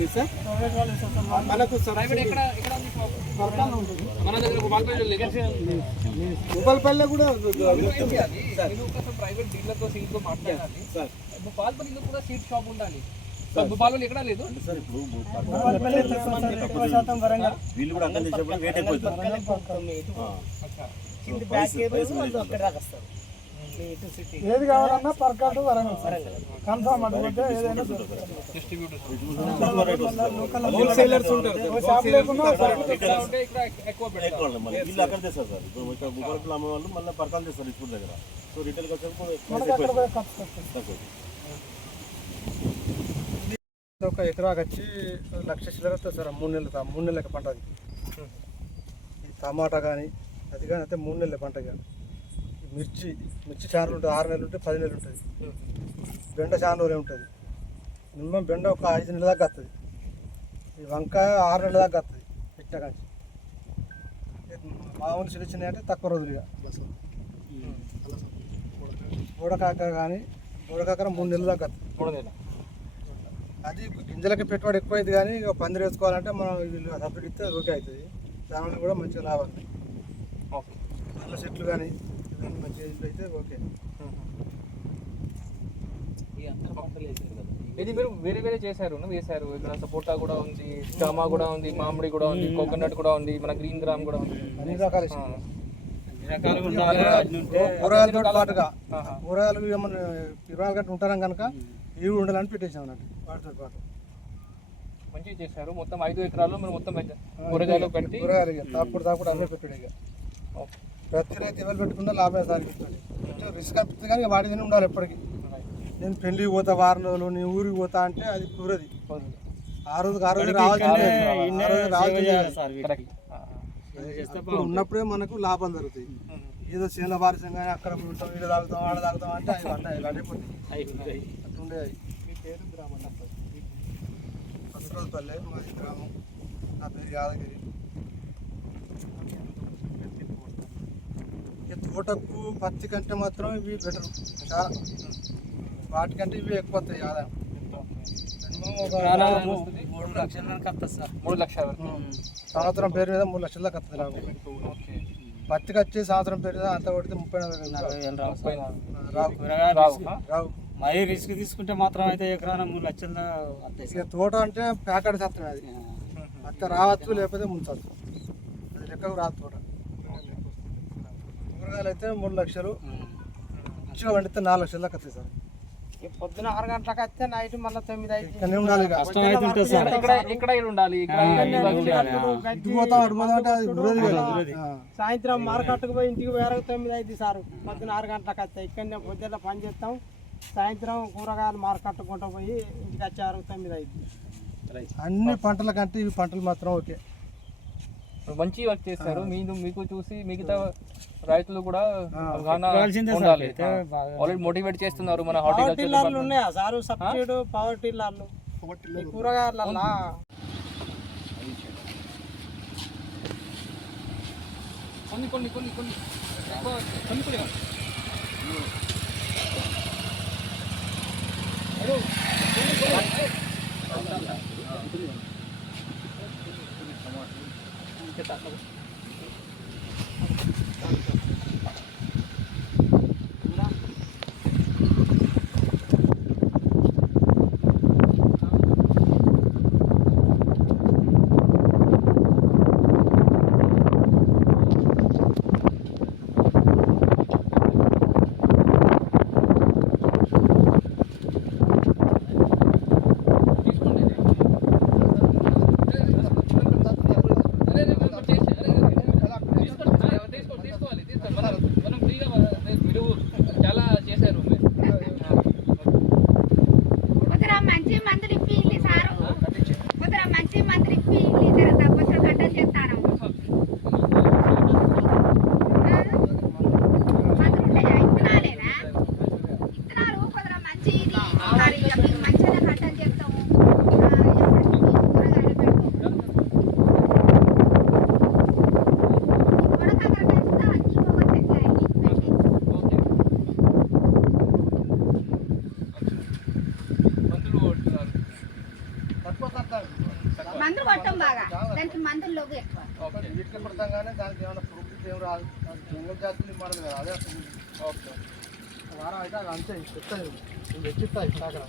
ఉంది సార్ మనకు భూపాలపల్లి కూడా ప్రైవేట్ డీలర్తో సీట్తో మాట్లాడాలి సార్. భూపాలపల్లిలో కూడా సీట్ షాప్ ఉండాలి. భూపాలపల్లి ఎక్కడా లేదు సార్. ఇప్పుడు వీళ్ళు కూడా అక్కడ చేసేప్పుడు వెయిట్ ఏది కావాలన్నా పర్కాటు వరంగల్ కన్ఫర్మ్ అడిగితే ఏదైనా హోల్సేలర్స్ ఉంటారు. వీళ్ళు అక్కడ తెస్తారు సార్. ఇప్పుడు ఇక్కడ భూపాలపల్లి అమ్మే వాళ్ళు మళ్ళీ పర్కాలు తెస్తారు ఇప్పుడు దగ్గర. సో రిటైల్కి వచ్చేప్పుడు ఒక ఎకరాకి వచ్చి 1,00,000 చిల్లర వస్తుంది సార్. 3 నెలలకి పంట అది. ఈ టమాటా కానీ అది కానీ అయితే 3 నెలల పంట. మిర్చి చాలా ఉంటుంది. 6 నెలలు ఉంటుంది, 10 నెలలు ఉంటుంది. బెండ చాలా రోజులే ఉంటుంది. మినిమం బెండ ఒక 5 నెలల దాకా వస్తుంది. ఈ వంకాయ 6 నెలల దాకా వస్తుంది పెట్టిన కానీ. మామూలు చిన్న చిన్న అంటే తక్కువ రోజులుగా. బోడకాకర కానీ బోడకాకర 3 నెలల దాకా వస్తుంది. అది గింజలకి పెట్టుబడి ఎక్కువైంది కానీ ఇక పందిరి వేసుకోవాలంటే మనం వీళ్ళు సబ్సిడీ ఇస్తే ఓకే అవుతుంది. దానివల్ల కూడా మంచిగా లాభాలు. నల్ల చెట్లు కానీ మంచిగా అయితే ఓకే. ఇది మీరు వేరే వేరే వేశారు. ఇక్కడ సపోటా కూడా ఉంది, జామా కూడా ఉంది, మామిడి కూడా ఉంది, కోకోనట్ కూడా ఉంది, మన గ్రీన్ గ్రామ్ కూడా ఉంది. అన్ని రకాల కూరగాయలతో పాటుగా కూరగాయలు ఏమన్నా 24 గంటలు ఉంటాం కనుక ఇవి ఉండాలని పెట్టేసాం అన్నట్టు. వాటితో పాటు మంచిగా చేశారు. మొత్తం 5 ఎకరాల్లో మీరు మొత్తం కూరగాయలు పెట్టి కూరగాయలు తాకుడు అన్నీ పెట్టాడు. ఇక ప్రతి రైతు ఎవరు పెట్టుకున్నా లాభం సారికి రిస్క్ అనిపిస్తుంది కానీ వాటి మీద ఉండాలి ఎప్పటికీ. నేను పెళ్ళికి పోతా 4 రోజులు, నీ ఊరికి పోతా అంటే అది కుదరది. ఆ రోజు ఉన్నప్పుడే మనకు లాభాలు జరుగుతాయి. ఏదో చేల వారసం కానీ అక్కడ ఉంటాం, వీళ్ళు తాగుతాం, ఆడ తాగుతాం అంటే అవి అడిగిపోతాయి. అట్లుండేది. మీ పేరు గ్రామం అసరోజుపల్లె మాది గ్రామం. నా పేరు యాదగిరి. తోటకు పత్తి కంటే మాత్రం ఇవి బెటర్ చాలా. వాటికంటే ఇవి ఎక్కువ వస్తాయి ఆదాయం. మినిమం 3 లక్షలు సంవత్సరం పేరు మీద 3 లక్షల దాకా వస్తుంది లాభం. పత్తికి వచ్చి సంవత్సరం పేరు మీద అంత కొడితే 30-40 రావు. మరీ రిస్క్ తీసుకుంటే మాత్రం అయితే ఎకరాన 3 లక్షల. ఇక తోట అంటే ప్యాకెట్ చేస్తాం. అది అంత రావచ్చు, లేకపోతే ముంచవచ్చు. అది లెక్కకు రాదు తోట. కూరగాయలు అయితే 3 లక్షలు, మంచిగా పండితే 4 లక్షల దాకా వస్తాయి సార్. పొద్దున 6 గంటలకు వస్తే నైట్ మళ్ళీ 9 అయితే ఇక్కడనే ఉండాలి. సాయంత్రం మార్కెట్కి పోయి ఇంటికి వేరే 9 అయితే సార్. పొద్దున 6 గంటలకు వస్తాయి. ఇక్కడనే పొద్దున్న పని చేస్తాం. సాయంత్రం కూరగాయలు మార్కెట్ కొంట పోయి ఇంటికి వచ్చారు 9 అయితే. అన్ని పంటల కంటే ఇవి పంటలు మాత్రం ఓకే. మంచి వర్క్ చేస్తారు. మీకు చూసి మిగతా రైతులు కూడా ఆల్రెడీ మోటివేట్ చేస్తున్నారు. మన హార్టికల్చర్ ఉన్నాయా సార్? సబ్సిడీ పవర్ టిల్లర్లు కూరగాయల కొన్ని తీసుకోవాలి. మందులు కొట్టం బాగా దానికి మందులు లోపు ఎక్కువ వీటికి పడతాం కానీ దానికి ఏమైనా ప్రూఫ్ ఏం రాదు జంగల్ జాతులు ఇవ్వదు కదా అదే అసలు ఓకే వారం అయితే అది అంతే చెప్తాను నేను తెచ్చిస్తాను అక్కడ